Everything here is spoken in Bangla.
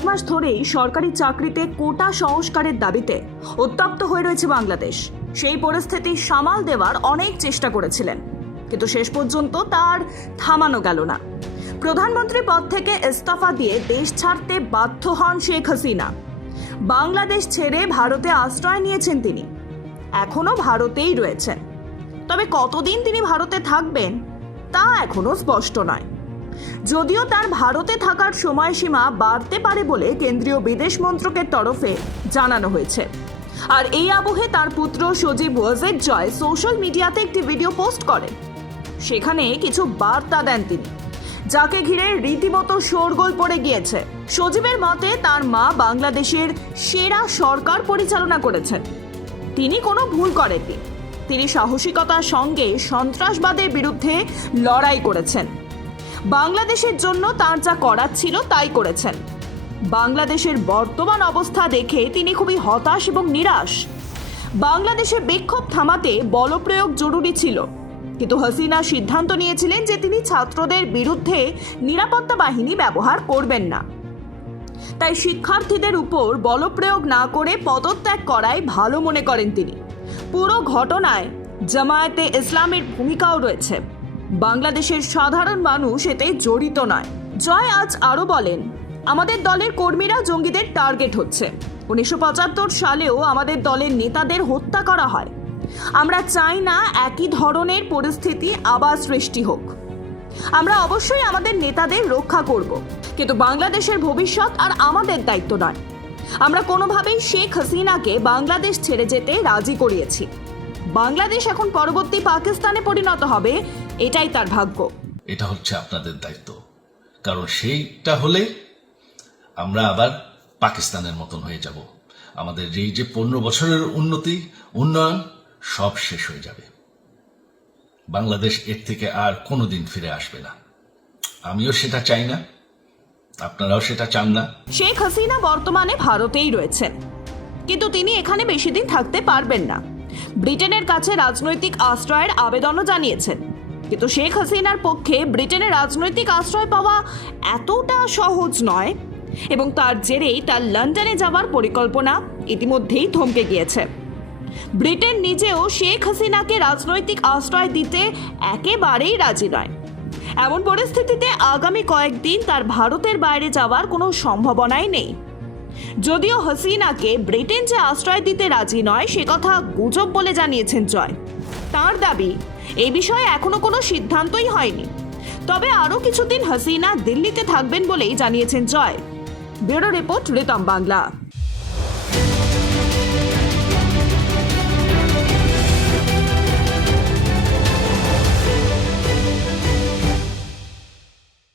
কয়েক মাস ধরেই সরকারি চাকরিতে কোটা সংস্কারের দাবিতে উত্তপ্ত হয়ে রয়েছে বাংলাদেশ। সেই পরিস্থিতি সামাল দেওয়ার অনেক চেষ্টা করেছিলেন। কিন্তু শেষ পর্যন্ত তার থামানো গেল না। প্রধানমন্ত্রী পদ থেকে ইস্তফা দিয়ে দেশ ছাড়তে বাধ্য হন শেখ হাসিনা। বাংলাদেশ ছেড়ে ভারতে আশ্রয় নিয়েছেন তিনি। এখনও ভারতেই রয়েছেন। তবে কতদিন তিনি ভারতে থাকবেন, তা এখনও স্পষ্ট নয়। যদিও তার ভারতে থাকার সময়সীমা বাড়তে পারে বলে কেন্দ্রীয় বিদেশ মন্ত্রকের তরফে জানানো হয়েছে। আর এই আবহে তার পুত্র সজীব ওয়াজেদ জয় সোশ্যাল মিডিয়াতে একটি ভিডিও পোস্ট করেন। সেখানে কিছু বার্তা দেন তিনি, যাকে ঘিরে রীতিমতো শোরগোল পড়ে গিয়েছে। সজীবের মতে তার মা বাংলাদেশের সেরা সরকার পরিচালনা করেছেন। তিনি কোনো ভুল করেননি। তিনি সাহসিকতার সঙ্গে সন্ত্রাসবাদের বিরুদ্ধে লড়াই করেছেন। বাংলাদেশের জন্য তার যা করার ছিল তাই করেছেন। বাংলাদেশের বর্তমান অবস্থা দেখে তিনি খুবই হতাশ এবং নিরাশ। বাংলাদেশে বিক্ষোভ থামাতে বলপ্রয়োগ জরুরি ছিল। কিন্তু হাসিনা সিদ্ধান্ত নিয়েছিলেন যে তিনি ছাত্রদের বিরুদ্ধে নিরাপত্তা বাহিনী ব্যবহার করবেন না। তাই শিক্ষার্থীদের উপর বলপ্রয়োগ না করে পদত্যাগ করাই ভালো মনে করেন তিনি। পুরো ঘটনায় জামায়াতে ইসলামের ভূমিকাও রয়েছে। বাংলাদেশের সাধারণ মানুষ এতে জড়িত নয়। জয় আজ আরও বলেন, আমাদের দলের কর্মীরা জঙ্গিদের টার্গেট হচ্ছে। উনিশশো পঁচাত্তর সালেও আমাদের দলের নেতাদের হত্যা করা হয়। আমরা চাই না একই ধরনের পরিস্থিতি আবার সৃষ্টি হোক। আমরা অবশ্যই আমাদের নেতাদের রক্ষা করব। কিন্তু বাংলাদেশের ভবিষ্যৎ আর আমাদের দায়িত্ব নয়। আমরা কোনোভাবেই শেখ হাসিনাকে বাংলাদেশ ছেড়ে যেতে রাজি করিয়েছি। বাংলাদেশ এখন পরবর্তী পাকিস্তানে পরিণত হবে এটাই তার ভাগ্য। এটা হচ্ছে আপনাদের দায়িত্ব। কারণ সেইটা হলে আমরা আবার পাকিস্তানের মতন হয়ে যাব। আমাদের এই যে পনেরো বছরের উন্নতি উন্নয়ন সব শেষ হয়ে যাবে। বাংলাদেশ এর থেকে আর কোনোদিন ফিরে আসবে না। আমিও সেটা চাই না আপনারাও সেটা চান না। শেখ হাসিনা বর্তমানে ভারতেই রয়েছেন। কিন্তু তিনি এখানে বেশি দিন থাকতে পারবেন না। ব্রিটেনের কাছে রাজনৈতিক আশ্রয়ের আবেদনও জানিয়েছেন। কিন্তু শেখ হাসিনার পক্ষে ব্রিটেনে রাজনৈতিক আশ্রয় পাওয়া এতটা সহজ নয়। এবং তার জেরেই তার লন্ডনে যাওয়ার পরিকল্পনা ইতিমধ্যেই থমকে গিয়েছে। ব্রিটেন নিজেও শেখ হাসিনাকে রাজনৈতিক আশ্রয় দিতে একেবারেই রাজি নয়। এমন পরিস্থিতিতে আগামী কয়েকদিন তার ভারতের বাইরে যাওয়ার কোনো সম্ভাবনাই নেই। যদিও হাসিনাকে ব্রিটেন যে আশ্রয় দিতে রাজি নয়, সে কথা গুজব বলে জানিয়েছেন জয়। তার দাবি এই বিষয়ে এখনও কোনো সিদ্ধান্তই হয়নি। তবে আরও কিছুদিন হাসিনা দিল্লিতে থাকবেন বলেই জানিয়েছেন জয়। Bureau report Ritam Bangla.